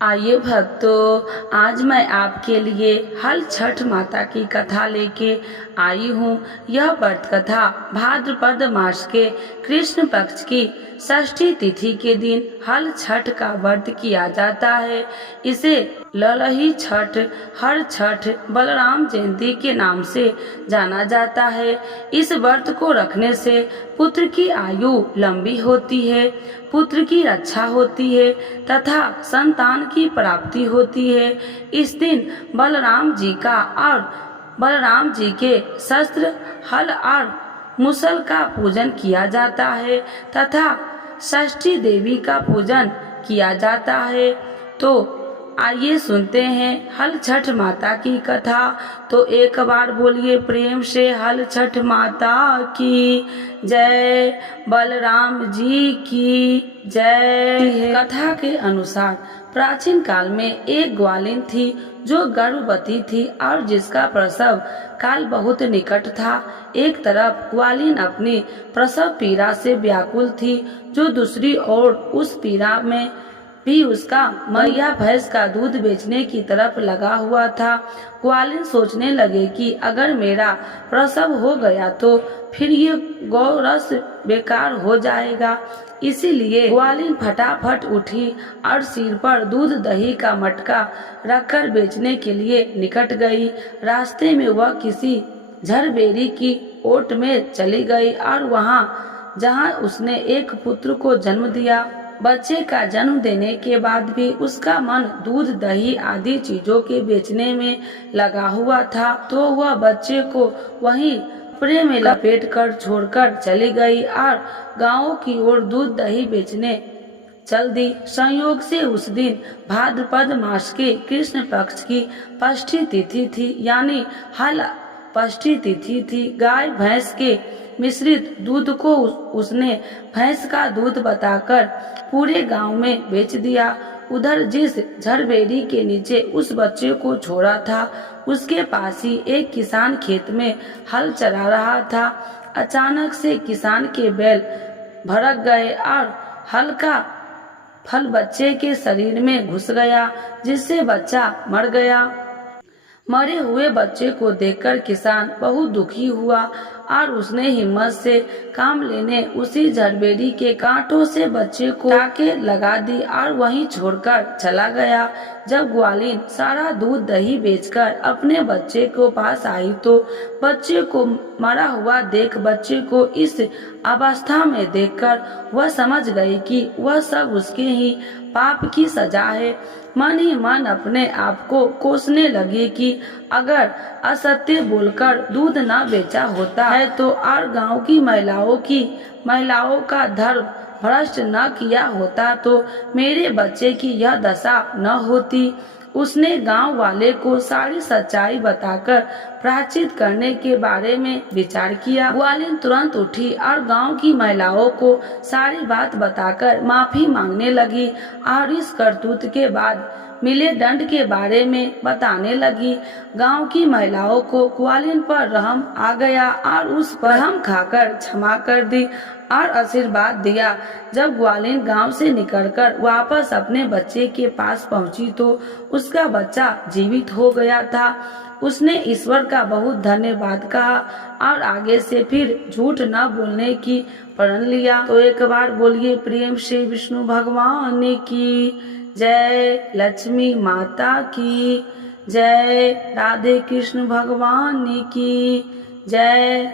आइए भक्तों, आज मैं आपके लिए हल छठ माता की कथा लेके आई हूँ। यह व्रत कथा भाद्रपद मास के कृष्ण पक्ष की षष्ठी तिथि के दिन हल छठ का व्रत किया जाता है। इसे ललही छठ, हर छठ, बलराम जयंती के नाम से जाना जाता है। इस व्रत को रखने से पुत्र की आयु लंबी होती है, पुत्र की रक्षा होती है तथा संतान की प्राप्ति होती है। इस दिन बलराम जी का और बलराम जी के शस्त्र हल और मुसल का पूजन किया जाता है तथा षष्ठी देवी का पूजन किया जाता है। तो आइए सुनते हैं हल छठ माता की कथा। तो एक बार बोलिए प्रेम से, हल छठ माता की जय, बलराम जी की जय। कथा के अनुसार प्राचीन काल में एक ग्वालिन थी जो गर्भवती थी और जिसका प्रसव काल बहुत निकट था। एक तरफ ग्वालिन अपनी प्रसव पीड़ा से व्याकुल थी, जो दूसरी ओर उस पीड़ा में भी उसका मैया भैंस का दूध बेचने की तरफ लगा हुआ था। ग्वालिन सोचने लगे कि अगर मेरा प्रसव हो गया तो फिर ये गौरस बेकार हो जाएगा। इसीलिए ग्वालिन फटाफट उठी और सिर पर दूध दही का मटका रखकर बेचने के लिए निकट गई। रास्ते में वह किसी झरबेरी की ओट में चली गई और वहाँ जहाँ उसने एक पुत्र को जन्म दिया। बच्चे का जन्म देने के बाद भी उसका मन दूध दही आदि चीजों के बेचने में लगा हुआ था, तो वह बच्चे को वहीं कपड़े में लपेट कर छोड़कर चली गई और गांवों की ओर दूध दही बेचने चल दी। संयोग से उस दिन भाद्रपद मास के कृष्ण पक्ष की षष्ठी तिथि थी, यानी हल षष्ठी तिथि थी। गाय भैंस के मिश्रित दूध को उसने भैंस का दूध बताकर पूरे गांव में बेच दिया। उधर जिस झरबेरी के नीचे उस बच्चे को छोड़ा था, उसके पास ही एक किसान खेत में हल चला रहा था। अचानक से किसान के बैल भड़क गए और हल का फल बच्चे के शरीर में घुस गया, जिससे बच्चा मर गया। मरे हुए बच्चे को देखकर किसान बहुत दुखी हुआ और उसने हिम्मत से काम लेने उसी झरबेरी के कांटों से बच्चे को टाके लगा दी और वहीं छोड़कर चला गया। जब ग्वालिन सारा दूध दही बेचकर अपने बच्चे को पास आई तो बच्चे को मरा हुआ देख बच्चे को इस अवस्था में देखकर वह समझ गई कि वह सब उसके ही पाप की सजा है। मन ही मन अपने आप को कोसने लगी कि अगर असत्य बोलकर दूध न बेचा होता है तो और गांव की महिलाओं का धर्म भ्रष्ट न किया होता तो मेरे बच्चे की यह दशा न होती। उसने गांव वाले को सारी सच्चाई बताकर प्रायश्चित करने के बारे में विचार किया। ग्वालिन तुरंत उठी और गांव की महिलाओं को सारी बात बताकर माफी मांगने लगी और इस करतूत के बाद मिले दंड के बारे में बताने लगी। गांव की महिलाओं को ग्वालिन पर रहम आ गया और उस पर रहम खाकर क्षमा कर दी और आशीर्वाद दिया। जब ग्वालिन गांव से निकलकर वापस अपने बच्चे के पास पहुंची तो उसका बच्चा जीवित हो गया था। उसने ईश्वर का बहुत धन्यवाद कहा और आगे से फिर झूठ न बोलने की प्रण लिया। तो एक बार बोलिए प्रेम से, विष्णु भगवान की जय, लक्ष्मी माता की जय, राधे कृष्ण भगवान की जय।